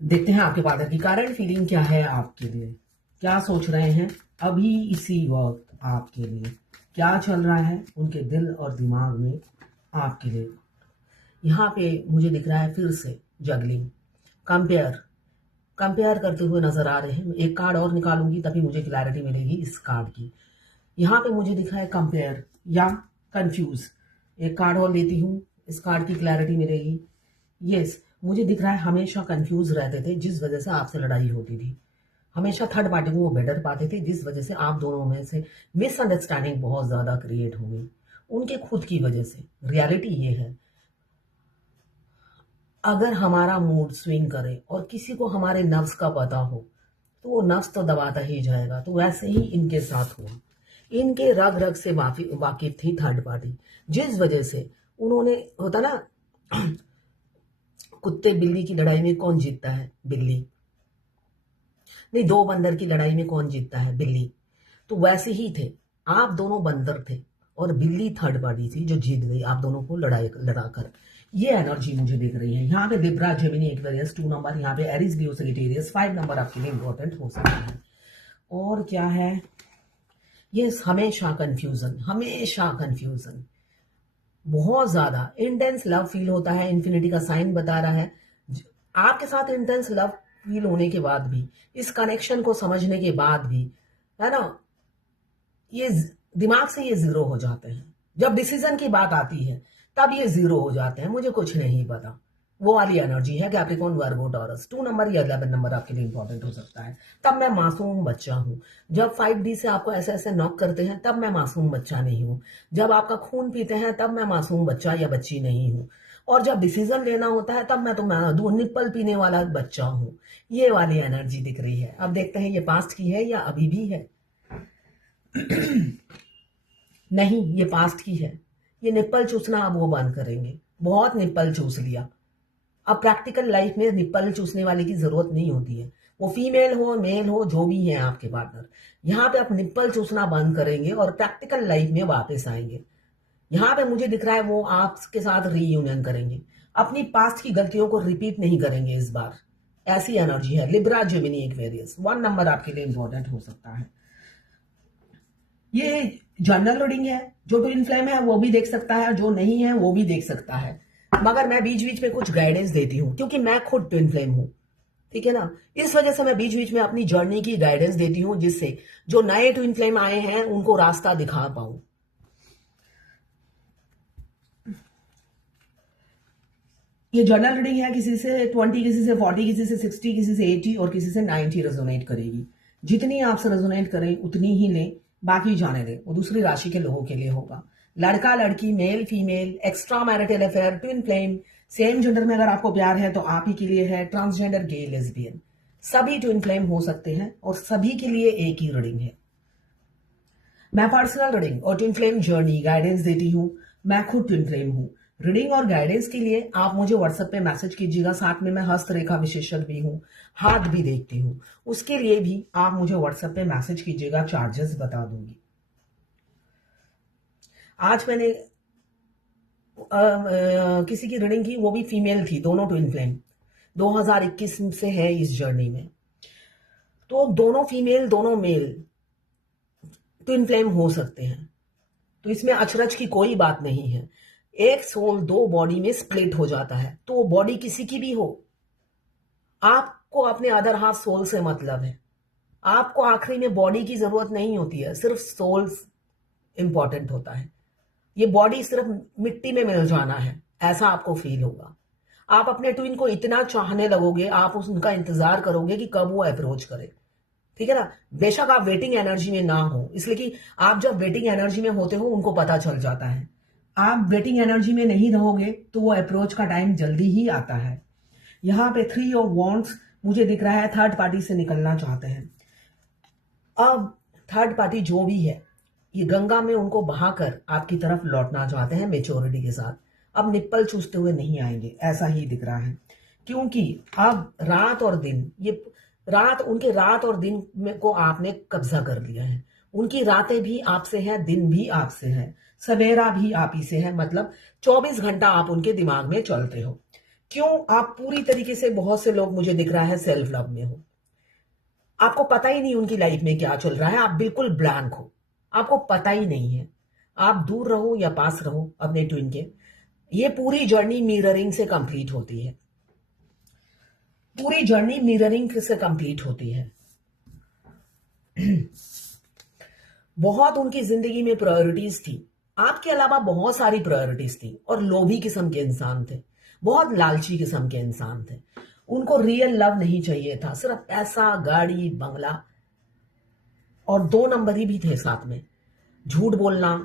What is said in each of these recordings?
देखते हैं आपके पार्टनर की करंट फीलिंग क्या है आपके लिए, क्या सोच रहे हैं अभी इसी वक्त आपके लिए, क्या चल रहा है उनके दिल और दिमाग में आपके लिए। यहाँ पे मुझे दिख रहा है फिर से जगलिंग, कंपेयर कंपेयर करते हुए नजर आ रहे हैं। एक कार्ड और निकालूंगी तभी मुझे क्लैरिटी मिलेगी इस कार्ड की। यहाँ पे मुझे दिख रहा है कंपेयर या कंफ्यूज। एक कार्ड और लेती हूँ, इस कार्ड की क्लैरिटी मिलेगी। यस, मुझे दिख रहा है हमेशा कंफ्यूज रहते थे जिस वजह से आपसे लड़ाई होती थी। हमेशा थर्ड पार्टी को वो बेटर पाते थे जिस वजह से आप दोनों में से मिसअंडरस्टैंडिंग बहुत ज्यादा क्रिएट हो गई उनके खुद की वजह से। रियलिटी ये है, अगर हमारा मूड स्विंग करे और किसी को हमारे नफ्स का पता हो तो वो नफ्स तो दबाता ही जाएगा। तो वैसे ही इनके साथ हुआ। इनके रग रग से वाकिफ थी थर्ड पार्टी, जिस वजह से उन्होंने, होता ना कुत्ते बिल्ली की लड़ाई में कौन जीतता है? बिल्ली। नहीं, दो बंदर की लड़ाई में कौन जीतता है? बिल्ली। तो वैसे ही थे, आप दोनों बंदर थे और बिल्ली थर्ड पार्टी थी जो जीत गई आप दोनों को लड़ाकर। ये एनर्जी मुझे दिख रही है। यहाँ पे लिब्रा, जेमिनी, एक्वेरियस 2 नंबर, यहाँ पे एरीज, लियो, सजिटेरियस 5 नंबर आपके लिए इंपॉर्टेंट हो सकता है। और क्या है? ये हमेशा कंफ्यूजन, हमेशा कंफ्यूजन, बहुत ज्यादा इंटेंस लव फील होता है। इन्फिनिटी का साइन बता रहा है। आपके साथ इंटेंस लव फील होने के बाद भी, इस कनेक्शन को समझने के बाद भी, है ना, ये दिमाग से ये जीरो हो जाते हैं। जब डिसीजन की बात आती है तब ये जीरो हो जाते हैं, मुझे कुछ नहीं पता। वो वाली एनर्जी है कैप्रिकॉर्न, वर्गो, टॉरस। 2 नंबर या 11 नंबर आपके लिए इंपॉर्टेंट हो सकता है। तब मैं मासूम बच्चा हूं। जब 5D से आपको ऐसे ऐसे नॉक करते हैं तब मैं मासूम बच्चा नहीं हूं। जब आपका खून पीते हैं तब मैं मासूम बच्चा या बच्ची नहीं हूं। और जब डिसीजन लेना होता है तब मैं तो निप्पल पीने वाला बच्चा हूं। ये वाली एनर्जी दिख रही है। अब देखते हैं ये पास्ट की है या अभी भी है। नहीं, ये पास्ट की है। ये निप्पल चूसना अब वो बंद करेंगे। बहुत निप्पल चूस लिया। अब प्रैक्टिकल लाइफ में निप्पल चूसने वाले की जरूरत नहीं होती है। वो फीमेल हो, मेल हो, जो भी है आपके पार्टनर, यहाँ पे आप निप्पल चूसना बंद करेंगे और प्रैक्टिकल लाइफ में वापस आएंगे। यहाँ पे मुझे दिख रहा है वो आपके साथ रीयूनियन करेंगे। अपनी पास्ट की गलतियों को रिपीट नहीं करेंगे इस बार। ऐसी एनर्जी है। लिब्रा, जेमिनी, एक्वेरियस 1 नंबर आपके लिए इंपॉर्टेंट हो सकता है। ये जनरल रीडिंग है। जो ट्विन फ्लेम है वो भी देख सकता है, जो नहीं है वो भी देख सकता है। मगर मैं बीच बीच में कुछ गाइडेंस देती हूँ क्योंकि मैं खुद ट्विन फ्लेम हूं। ठीक है ना, इस वजह से मैं बीच बीच में अपनी जर्नी की गाइडेंस देती हूँ जिससे जो नए ट्विन फ्लेम आए हैं उनको रास्ता दिखा पाऊं। ये जर्नल रीडिंग है। किसी से 20, किसी से 40, किसी से 60, किसी से 80 और किसी से 90 रेजोनेट करेगी। जितनी आपसे रेजोनेट करें उतनी ही लें, बाकी जाने दें। वो दूसरी राशि के लोगों के लिए होगा। लड़का लड़की, male female, extra marital affair, twin flame, same gender में अगर आपको प्यार है तो आप ही के लिए है। ट्रांसजेंडर, गे, लेस्बियन, सभी ट्विन फ्लेम हो सकते हैं और सभी के लिए एक ही रीडिंग है। मैं पर्सनल रीडिंग और ट्विन फ्लेम जर्नी गाइडेंस देती हूँ। मैं खुद ट्विन फ्लेम हूँ। रीडिंग और गाइडेंस के लिए आप मुझे व्हाट्सएप पे मैसेज कीजिएगा। साथ में मैं हस्तरेखा विशेषज्ञ भी हूँ, हाथ भी देखती हूँ। उसके लिए भी आप मुझे व्हाट्सएप पे मैसेज कीजिएगा, चार्जेस बता दूंगी। आज मैंने किसी की रीडिंग की, वो भी फीमेल थी, दोनों ट्विन फ्लेम। 2021 से है इस जर्नी में। तो दोनों फीमेल दोनों मेल ट्विन फ्लेम हो सकते हैं। तो इसमें अचरज की कोई बात नहीं है। एक सोल दो बॉडी में स्प्लिट हो जाता है तो वो बॉडी किसी की भी हो, आपको अपने अदर हाफ सोल से मतलब है। आपको आखिरी में बॉडी की जरूरत नहीं होती है, सिर्फ सोल इंपॉर्टेंट होता है। ये बॉडी सिर्फ मिट्टी में मिल जाना है, ऐसा आपको फील होगा। आप अपने ट्विन को इतना चाहने लगोगे, आप उनका इंतजार करोगे कि कब वो अप्रोच करे। ठीक है ना, बेशक आप वेटिंग एनर्जी में ना हो, इसलिए कि आप जब वेटिंग एनर्जी में होते हो उनको पता चल जाता है। आप वेटिंग एनर्जी में नहीं रहोगे तो वो अप्रोच का टाइम जल्दी ही आता है। यहाँ पे 3 ऑफ वॉन्ड्स मुझे दिख रहा है, थर्ड पार्टी से निकलना चाहते हैं। अब थर्ड पार्टी जो भी है, ये गंगा में उनको बहाकर आपकी तरफ लौटना चाहते हैं मेच्योरिटी के साथ। अब निप्पल चूसते हुए नहीं आएंगे, ऐसा ही दिख रहा है। क्योंकि अब रात और दिन, ये रात, उनके रात और दिन में को आपने कब्जा कर लिया है। उनकी रातें भी आपसे हैं, दिन भी आपसे है, सवेरा भी आप ही से है। मतलब 24 घंटा आप उनके दिमाग में चलते हो। क्यों आप पूरी तरीके से, बहुत से लोग मुझे दिख रहा है सेल्फ लव में हो, आपको पता ही नहीं उनकी लाइफ में क्या चल रहा है, आप बिल्कुल ब्लैंक हो, आपको पता ही नहीं है। आप दूर रहो या पास रहो अपने ट्विन के, ये पूरी जर्नी मिररिंग से कंप्लीट होती है, पूरी जर्नी मिररिंग से कंप्लीट होती है। बहुत उनकी जिंदगी में प्रायोरिटीज थी, आपके अलावा बहुत सारी प्रायोरिटीज थी, और लोभी किस्म के इंसान थे, बहुत लालची किस्म के इंसान थे। उनको रियल लव नहीं चाहिए था, सिर्फ पैसा, गाड़ी, बंगला, और दो नंबर ही भी थे साथ में। झूठ बोलना,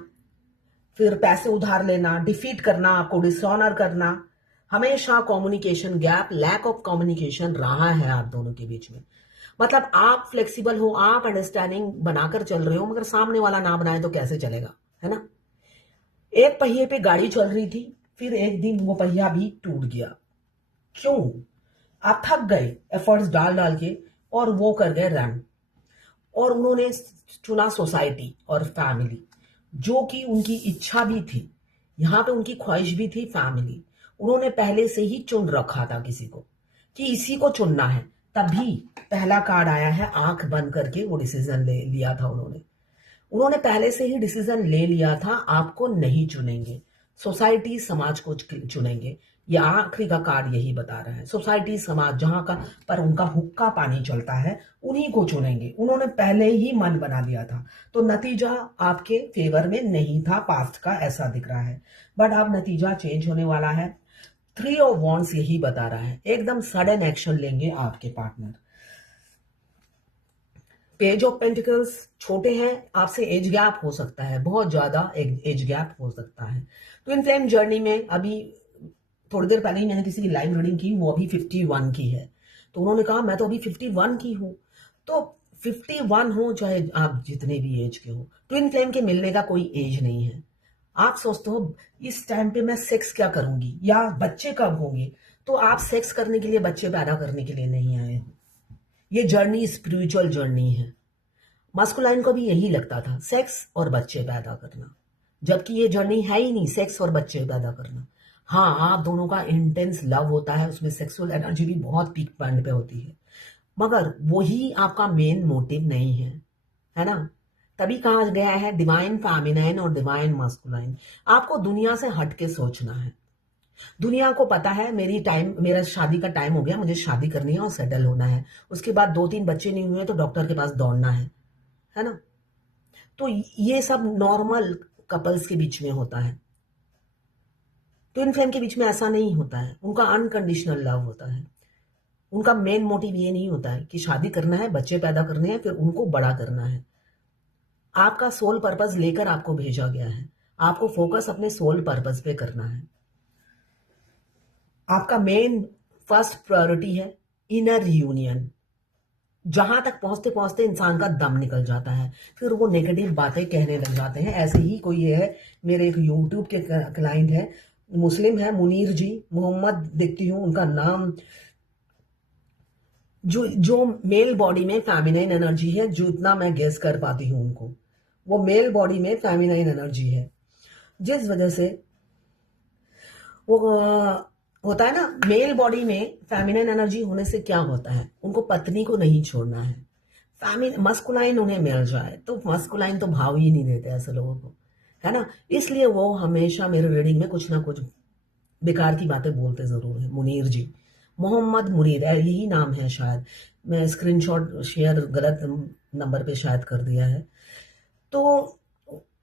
फिर पैसे उधार लेना, डिफीट करना, आपको डिसऑनर करना, हमेशा communication gap, lack of communication रहा है आप दोनों के बीच में। मतलब आप फ्लेक्सिबल हो, आप अंडरस्टैंडिंग बनाकर चल रहे हो, मगर सामने वाला ना बनाए तो कैसे चलेगा, है ना। एक पहिए पे गाड़ी चल रही थी, फिर एक दिन वो पहिया भी टूट गया। क्यों? आप थक गए एफर्ट्स डाल डाल के, और वो कर गए रन, और उन्होंने चुना सोसाइटी और फैमिली, जो कि उनकी इच्छा भी थी, यहां पे उनकी ख्वाहिश भी थी फैमिली। उन्होंने पहले से ही चुन रखा था किसी को, कि इसी को चुनना है, तभी पहला कार्ड आया है आंख बंद करके, वो डिसीजन ले लिया था उन्होंने। उन्होंने पहले से ही डिसीजन ले लिया था, आपको नहीं चुनेंगे, सोसाइटी समाज को चुनेंगे। ये आखिरी का कार्ड यही बता रहा है, सोसाइटी समाज जहां का पर उनका हुक्का पानी चलता है, उन्हीं को चुनेंगे। उन्होंने पहले ही मन बना लिया था, तो नतीजा आपके फेवर में नहीं था पास्ट का, ऐसा दिख रहा है। बट अब नतीजा चेंज होने वाला है। 3 ऑफ वॉन्ड्स यही बता रहा है, एकदम सडन एक्शन लेंगे आपके पार्टनर। पेज ऑफ पेंटिकल्स, छोटे हैं आपसे, एज गैप हो सकता है, बहुत ज्यादा एज गैप हो सकता है। तो इन फ्लेम जर्नी में अभी थोड़ी देर पहले ही मैंने किसी की लाइव रीडिंग की, वो अभी 51 की है, तो उन्होंने कहा मैं तो अभी 51 की हूं। तो 51 हो चाहे आप जितने भी एज के हो, ट्विन फ्लेम के मिलने का कोई एज नहीं है। आप सोचते हो इस टाइम पे मैं सेक्स क्या करूंगी या बच्चे कब होंगे, तो आप सेक्स करने के लिए, बच्चे पैदा करने के लिए नहीं आए हो। ये जर्नी स्पिरिचुअल जर्नी है। मस्कुलाइन को भी यही लगता था, सेक्स और बच्चे पैदा करना, जबकि ये जर्नी है ही नहीं सेक्स और बच्चे पैदा करना। हाँ, आप दोनों का इंटेंस लव होता है, उसमें सेक्सुअल एनर्जी भी बहुत पीक पॉइंट पे होती है, मगर वही आपका मेन मोटिव नहीं है ना। तभी कहा गया है डिवाइन फेमिनाइन और डिवाइन मस्कुलाइन। आपको दुनिया से हट के सोचना है। दुनिया को पता है मेरा शादी का टाइम हो गया, मुझे शादी करनी है और सेटल होना है, उसके बाद 2-3 बच्चे नहीं हुए तो डॉक्टर के पास दौड़ना है ना। तो ये सब नॉर्मल कपल्स के बीच में होता है, ट्विन फ्लेम के बीच में ऐसा नहीं होता है। उनका अनकंडीशनल लव होता है। उनका मेन मोटिव ये नहीं होता है कि शादी करना है, बच्चे पैदा करने हैं, फिर उनको बड़ा करना है। आपका सोल पर्पस लेकर आपको भेजा गया है, आपको फोकस अपने सोल पर्पस पे करना है। आपका मेन फर्स्ट प्रायोरिटी है इनर यूनियन। जहां तक पहुंचते पहुंचते इंसान का दम निकल जाता है, फिर वो नेगेटिव बातें कहने लग जाते हैं। ऐसे ही कोई है, मेरे एक यूट्यूब के क्लाइंट है, मुस्लिम है, मुनीर जी, मोहम्मद देखती हूँ उनका नाम, जो मेल बॉडी में फेमिनाइन एनर्जी है, जो इतना मैं गेस कर पाती हूँ उनको, वो मेल बॉडी में फेमिनाइन एनर्जी है, जिस वजह से वो होता है ना, मेल बॉडी में फेमिनाइन एनर्जी होने से क्या होता है, उनको पत्नी को नहीं छोड़ना है। मस्कुलाइन उन्हें मिल जाए तो मस्कुलाइन तो भाव ही नहीं देते ऐसे लोगों को, है ना। इसलिए वो हमेशा मेरे रीडिंग में कुछ ना कुछ बेकार की बातें बोलते जरूर है। मुनीर जी, मोहम्मद मुनीर यही नाम है शायद, मैं स्क्रीनशॉट शेयर गलत नंबर पे शायद कर दिया है। तो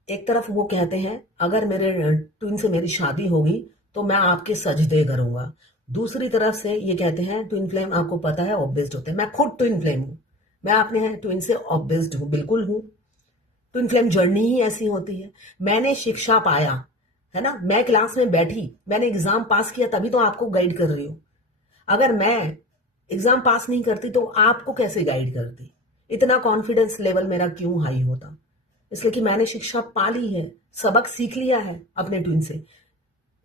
एक तरफ वो कहते हैं अगर मेरे ट्विन से मेरी शादी होगी तो मैं आपके सजदे करूंगा, दूसरी तरफ से ये कहते हैं ट्विन फ्लेम आपको पता है ऑब्सेस्ड होते हैं। मैं खुद ट्विन फ्लेम हूं, मैं अपने ट्विन से ऑब्सेस्ड हूं, बिल्कुल हूं। ट्विन फ्लेम जर्नी ही ऐसी होती है। मैंने शिक्षा पाया, है ना, मैं क्लास में बैठी, मैंने एग्जाम पास किया, तभी तो आपको गाइड कर रही हूं। अगर मैं एग्जाम पास नहीं करती तो आपको कैसे गाइड करती, इतना कॉन्फिडेंस लेवल मेरा क्यों हाई होता, इसलिए कि मैंने शिक्षा पा ली है, सबक सीख लिया है अपने ट्विन से।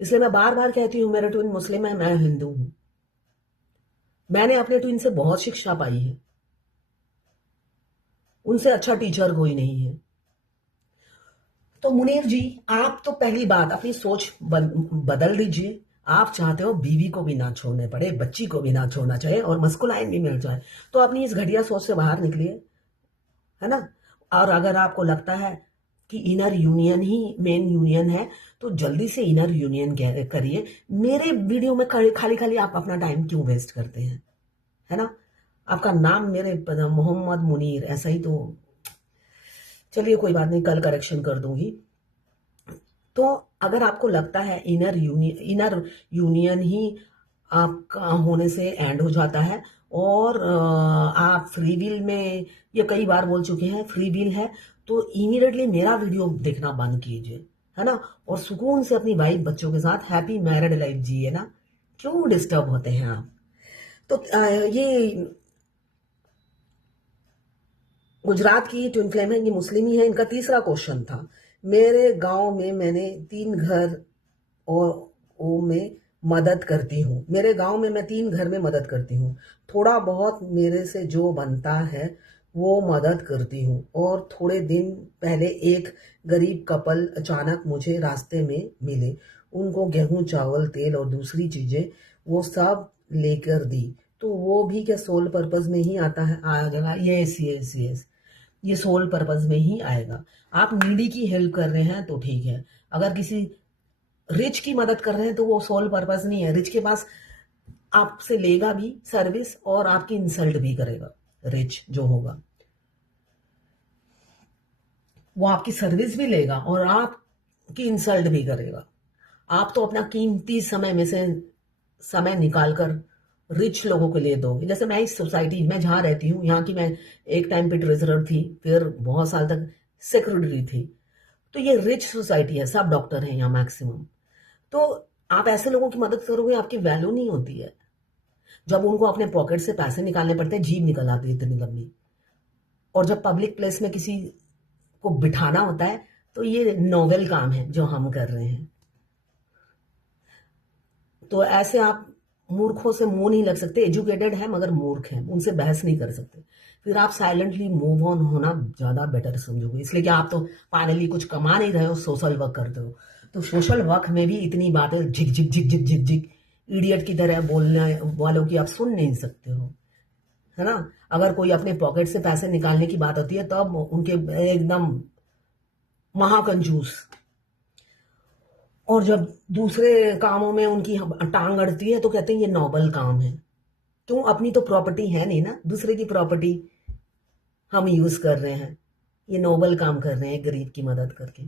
इसलिए मैं बार बार कहती हूं मेरा ट्विन मुस्लिम है, मैं हिंदू हूं। मैंने अपने ट्विन से बहुत शिक्षा पाई है, उनसे अच्छा टीचर कोई नहीं है। तो मुनीर जी, आप तो पहली बात अपनी सोच बदल दीजिए, आप चाहते हो बीवी को भी ना छोड़ने पड़े, बच्ची को भी ना छोड़ना चाहे और मस्कुलाइन भी मिल जाए, तो अपनी इस घटिया सोच से बाहर निकलिए, है ना। और अगर आपको लगता है कि इनर यूनियन ही मेन यूनियन है, तो जल्दी से इनर यूनियन करिए। मेरे वीडियो में खाली खाली आप अपना टाइम क्यों वेस्ट करते हैं, है ना। आपका नाम मेरे मोहम्मद मुनीर ऐसा ही, तो चलिए कोई बात नहीं, कल करेक्शन कर दूंगी। तो अगर आपको लगता है इनर यूनियन ही आपका होने से एंड हो जाता है और आप फ्री विल में, ये कई बार बोल चुके हैं, फ्री विल है, तो इमीडिएटली मेरा वीडियो देखना बंद कीजिए, है ना। और सुकून से अपनी वाइफ बच्चों के साथ हैप्पी मैरिड लाइफ जिए ना। क्यों डिस्टर्ब होते हैं आप। तो ये गुजरात की ट्विन फ्लेम है, ये मुस्लिम ही है। इनका तीसरा क्वेश्चन था, मेरे गांव में मैंने 3 घर और वो में मदद करती हूँ। मेरे गांव में मैं 3 घर में मदद करती हूँ। थोड़ा बहुत मेरे से जो बनता है वो मदद करती हूँ। और थोड़े दिन पहले एक गरीब कपल अचानक मुझे रास्ते में मिले। उनको गेहूं, चावल, तेल और दूसरी चीजें वो सब लेकर दी। तो वो भी क्या सोल पर्पज में ही आता है, आ जाएगा। यस यस यस, ये सोल पर्पज में ही आएगा। आप नीडी की हेल्प कर रहे हैं तो ठीक है। अगर किसी रिच की मदद कर रहे हैं तो वो सोल पर्पस नहीं है। रिच के पास आपसे लेगा भी सर्विस और आपकी इंसल्ट भी करेगा। रिच जो होगा वो आपकी सर्विस भी लेगा और आपकी इंसल्ट भी करेगा। आप तो अपना कीमती समय में से समय निकालकर रिच लोगों को ले दोगे। जैसे मैं इस सोसाइटी में जहाँ रहती हूँ, यहाँ की मैं एक टाइम पे ट्रेजरर थी, फिर बहुत साल तक सेक्रेटरी थी। तो ये रिच सोसाइटी है, सब डॉक्टर हैं यहाँ मैक्सिमम। तो आप ऐसे लोगों की मदद करोगे, आपकी वैल्यू नहीं होती है। जब उनको अपने पॉकेट से पैसे निकालने पड़ते हैं, जीभ निकल आती है इतनी लंबी। और जब पब्लिक प्लेस में किसी को बिठाना होता है, तो ये नोवेल काम है जो हम कर रहे हैं। तो ऐसे आप मूर्खों से मुंह नहीं लग सकते। एजुकेटेड है मगर मूर्ख है, उनसे बहस नहीं कर सकते। फिर आप साइलेंटली मूव ऑन होना ज्यादा बेटर समझोगे। इसलिए कि आप तो फाइनली कुछ कमा नहीं रहे हो, सोशल वर्क करते हो। तो सोशल वर्क में भी इतनी बातें झिक झिक झिक झिक झिक झिक इडियट की तरह बोलने वालों की आप सुन नहीं सकते हो, है ना। अगर कोई अपने पॉकेट से पैसे निकालने की बात होती है तब उनके एकदम महाकंजूस, और जब दूसरे कामों में उनकी टांग अड़ती है तो कहते हैं ये नोबल काम है। क्यों, अपनी तो प्रॉपर्टी है नहीं ना, दूसरे की प्रॉपर्टी हम यूज कर रहे हैं। ये नोबल काम कर रहे हैं गरीब की मदद करके।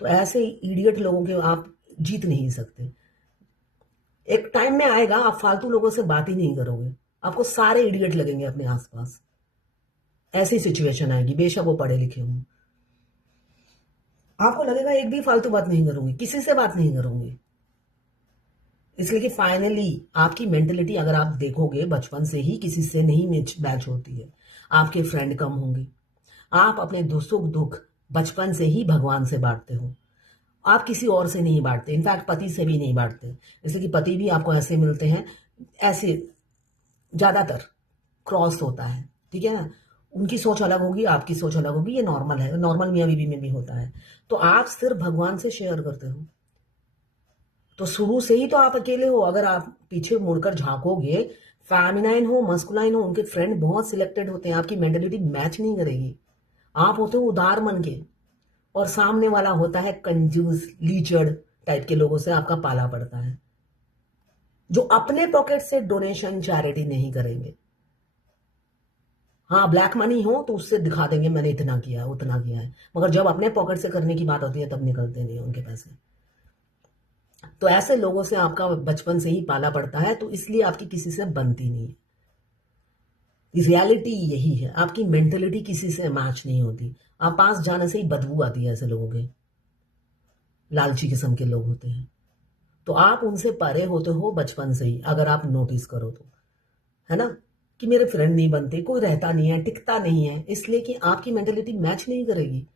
तो ऐसे इडियट लोगों के आप जीत नहीं सकते। एक टाइम में आएगा आप फालतू लोगों से बात ही नहीं करोगे, आपको सारे इडियट लगेंगे अपने आसपास। ऐसी सिचुएशन आएगी, बेशक वो पढ़े लिखे हों। आपको लगेगा एक भी फालतू बात नहीं करूंगी, किसी से बात नहीं करूंगी। इसलिए कि फाइनली आपकी मेंटेलिटी अगर आप देखोगे बचपन से ही किसी से नहीं मैच होती है। आपके फ्रेंड कम होंगे। आप अपने सुख दुख बचपन से ही भगवान से बांटते हो। आप किसी और से नहीं बांटते, इनफैक्ट पति से भी नहीं बांटते। इसलिए कि पति भी आपको ऐसे मिलते हैं, ऐसे ज्यादातर क्रॉस होता है, ठीक है ना। उनकी सोच अलग होगी, आपकी सोच अलग होगी, ये नॉर्मल है, नॉर्मल मियाँ बीवी में भी होता है। तो आप सिर्फ भगवान से शेयर करते हो। तो शुरू से ही तो आप अकेले हो। अगर आप पीछे मुड़कर झांकोगे, फेमिनाइन हो मस्कुलाइन हो, उनके फ्रेंड बहुत सिलेक्टेड होते हैं, आपकी मेंटेलिटी मैच नहीं करेगी। आप होते हो उदार मन के और सामने वाला होता है कंजूस लीचड़ टाइप के लोगों से आपका पाला पड़ता है, जो अपने पॉकेट से डोनेशन चैरिटी नहीं करेंगे। हाँ, ब्लैक मनी हो तो उससे दिखा देंगे मैंने इतना किया है उतना किया है, मगर जब अपने पॉकेट से करने की बात होती है तब निकलते नहीं उनके पैसे। तो ऐसे लोगों से आपका बचपन से ही पाला पड़ता है, तो इसलिए आपकी किसी से बनती नहीं है। रियलिटी यही है, आपकी मेंटेलिटी किसी से मैच नहीं होती। आप पास जाने से ही बदबू आती है ऐसे लोगों के, लालची किस्म के लोग होते हैं। तो आप उनसे परे होते हो बचपन से ही, अगर आप नोटिस करो तो, है ना। कि मेरे फ्रेंड नहीं बनते, कोई रहता नहीं है, टिकता नहीं है, इसलिए कि आपकी मेंटेलिटी मैच नहीं करेगी।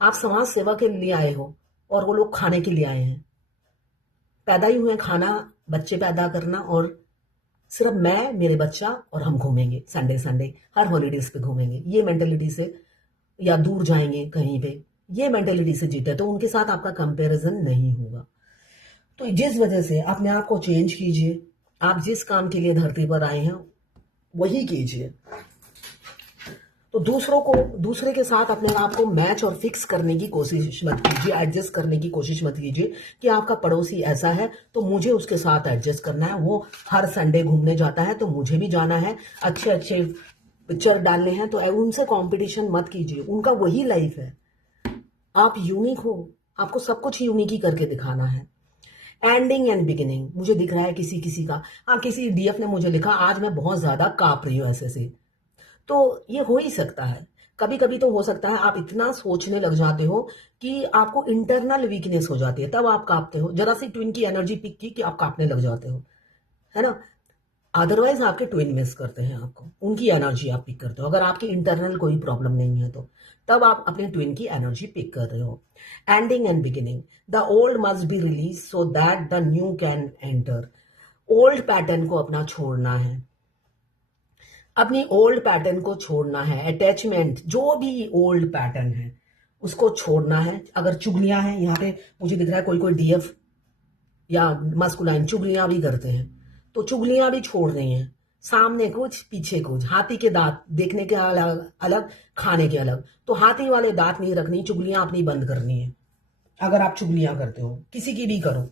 आप समाज सेवा के लिए आए हो और वो लोग खाने के लिए आए हैं। पैदा ही हुए खाना, बच्चे पैदा करना, और सिर्फ मैं, मेरे बच्चा और हम घूमेंगे संडे संडे, हर हॉलीडेज पे घूमेंगे, ये मेंटेलिटी से, या दूर जाएंगे कहीं पे, ये मेंटेलिटी से जीते तो उनके साथ आपका कंपैरिजन नहीं होगा। तो जिस वजह से अपने आप को चेंज कीजिए। आप जिस काम के लिए धरती पर आए हैं वही कीजिए। तो दूसरे के साथ अपने आप को मैच और फिक्स करने की कोशिश मत कीजिए, एडजस्ट करने की कोशिश मत कीजिए कि आपका पड़ोसी ऐसा है तो मुझे उसके साथ एडजस्ट करना है, वो हर संडे घूमने जाता है तो मुझे भी जाना है, अच्छे अच्छे पिक्चर डालने हैं, तो उनसे कंपटीशन मत कीजिए। उनका वही लाइफ है, आप यूनिक हो, आपको सब कुछ यूनिक ही करके दिखाना है। एंडिंग एंड बिगिनिंग मुझे दिख रहा है किसी किसी का। हाँ, किसी डीएफ ने मुझे लिखा आज मैं बहुत ज्यादा कांप रही हूँ ऐसे। तो ये हो ही सकता है। कभी कभी तो हो सकता है आप इतना सोचने लग जाते हो कि आपको इंटरनल वीकनेस हो जाती है, तब आप कांपते हो। जरा सी ट्विन की एनर्जी पिक की कि आप कांपने लग जाते हो, है ना। अदरवाइज आपके ट्विन मिस करते हैं आपको, उनकी एनर्जी आप पिक करते हो। अगर आपकी इंटरनल कोई प्रॉब्लम नहीं है तो तब आप अपने ट्विन की एनर्जी पिक कर रहे हो। Ending and beginning, the old must be release so that the new can enter. Old pattern को अपना छोड़ना है, अपनी ओल्ड पैटर्न को छोड़ना है। अटैचमेंट जो भी ओल्ड पैटर्न है उसको छोड़ना है। अगर चुगलियां हैं, यहाँ पे मुझे दिख रहा है कोई कोई डीएफ या मस्कुलाइन चुगलियां भी करते हैं, तो चुगलियां भी छोड़ रही हैं। सामने कुछ पीछे कुछ, हाथी के दांत देखने के अलग अलग, खाने के अलग। तो हाथी वाले दांत नहीं रखनी, चुगलियां अपनी बंद करनी है। अगर आप चुगलियां करते हो, किसी की भी करो,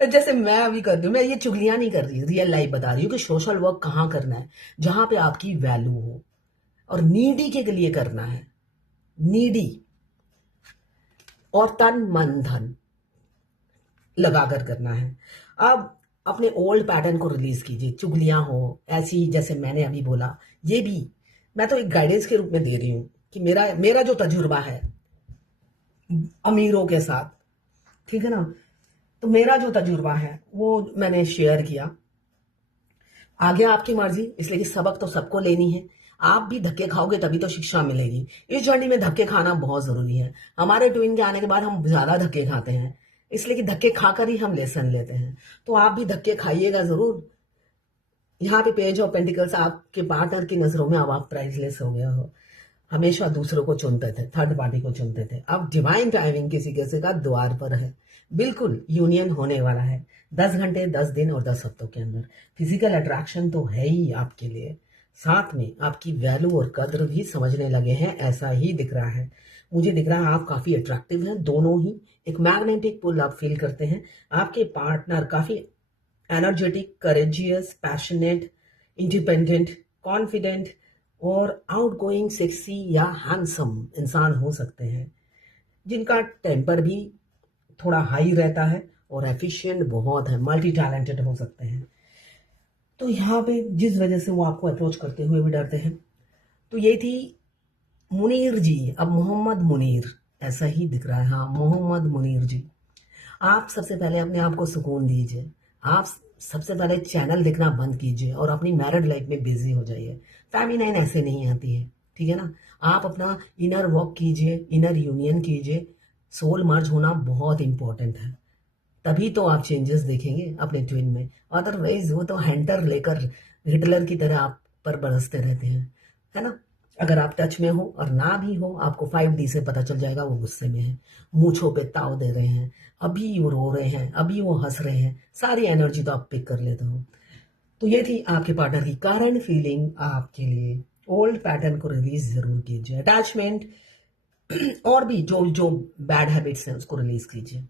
जैसे मैं अभी कर रही हूँ, मैं ये चुगलियां नहीं कर रही, रियल लाइफ बता रही हूँ कि सोशल वर्क कहाँ करना है, जहां पे आपकी वैल्यू हो, और नीडी के लिए करना है। नीडी और तन मन धन लगाकर करना है। अब अपने ओल्ड पैटर्न को रिलीज कीजिए। चुगलियां हो ऐसी, जैसे मैंने अभी बोला, ये भी मैं तो एक गाइडेंस के रूप में दे रही हूँ कि मेरा मेरा जो तजुर्बा है अमीरों के साथ, ठीक है ना, तो मेरा जो तजुर्बा है वो मैंने शेयर किया। आगे आपकी मर्जी, इसलिए कि सबक तो सबको लेनी है। आप भी धक्के खाओगे तभी तो शिक्षा मिलेगी। इस जर्नी में धक्के खाना बहुत जरूरी है। हमारे ट्विन के आने के बाद हम ज्यादा धक्के खाते हैं, इसलिए कि धक्के खाकर ही हम लेसन लेते हैं। तो आप भी धक्के खाइएगा जरूर। यहाँ पे पेज ऑफ पेंटिकल्स, आपके पार्टनर की नजरों में अब आप प्राइसलेस हो गया हो। हमेशा दूसरों को चुनते थे, थर्ड पार्टी को चुनते थे, अब डिवाइन टाइमिंग किसी किसी का द्वार पर है। बिल्कुल यूनियन होने वाला है 10 घंटे, 10 दिन और 10 हफ्तों के अंदर। फिजिकल अट्रैक्शन तो है ही आपके लिए, साथ में आपकी वैल्यू और कद्र भी समझने लगे हैं, ऐसा ही दिख रहा है। मुझे दिख रहा है आप काफी अट्रैक्टिव हैं, दोनों ही। एक मैग्नेटिक पुल आप फील करते हैं। आपके पार्टनर काफी energetic, courageous, passionate, independent, confident और आउटगोइंग, सेक्सी या हैंडसम इंसान हो सकते हैं, जिनका टेम्पर भी थोड़ा हाई रहता है और एफिशिएंट बहुत है, मल्टी टैलेंटेड हो सकते हैं। तो यहाँ पे जिस वजह से वो आपको अप्रोच करते हुए भी डरते हैं। तो ये थी मुनीर जी। अब मोहम्मद मुनीर ऐसा ही दिख रहा है, हाँ, मोहम्मद मुनीर जी। आप सबसे पहले अपने आप को सुकून दीजिए। आप सबसे पहले चैनल देखना बंद कीजिए और अपनी मैरिड लाइफ में बिजी हो जाइए। फेमिनाइन ऐसे नहीं आती है, ठीक है ना। आप अपना इनर वॉक कीजिए, इनर यूनियन कीजिए। सोल मर्ज होना बहुत इंपॉर्टेंट है, तभी तो आप चेंजेस देखेंगे अपने ट्विन में। अदरवाइज वो तो हैंटर लेकर हिटलर की तरह आप पर बरसते रहते हैं, है ना। अगर आप टच में हो और ना भी हो, आपको 5D से पता चल जाएगा वो गुस्से में है, मूंछों पे ताव दे रहे हैं, अभी वो रो रहे हैं, अभी वो हंस रहे हैं। सारी एनर्जी तो आप पिक कर लेते हो। तो ये थी आपके पार्टनर की करंट फीलिंग आपके लिए। ओल्ड पैटर्न को रिलीज जरूर कीजिए। अटैचमेंट और भी जो जो बैड हैबिट्स हैं उसको रिलीज कीजिए।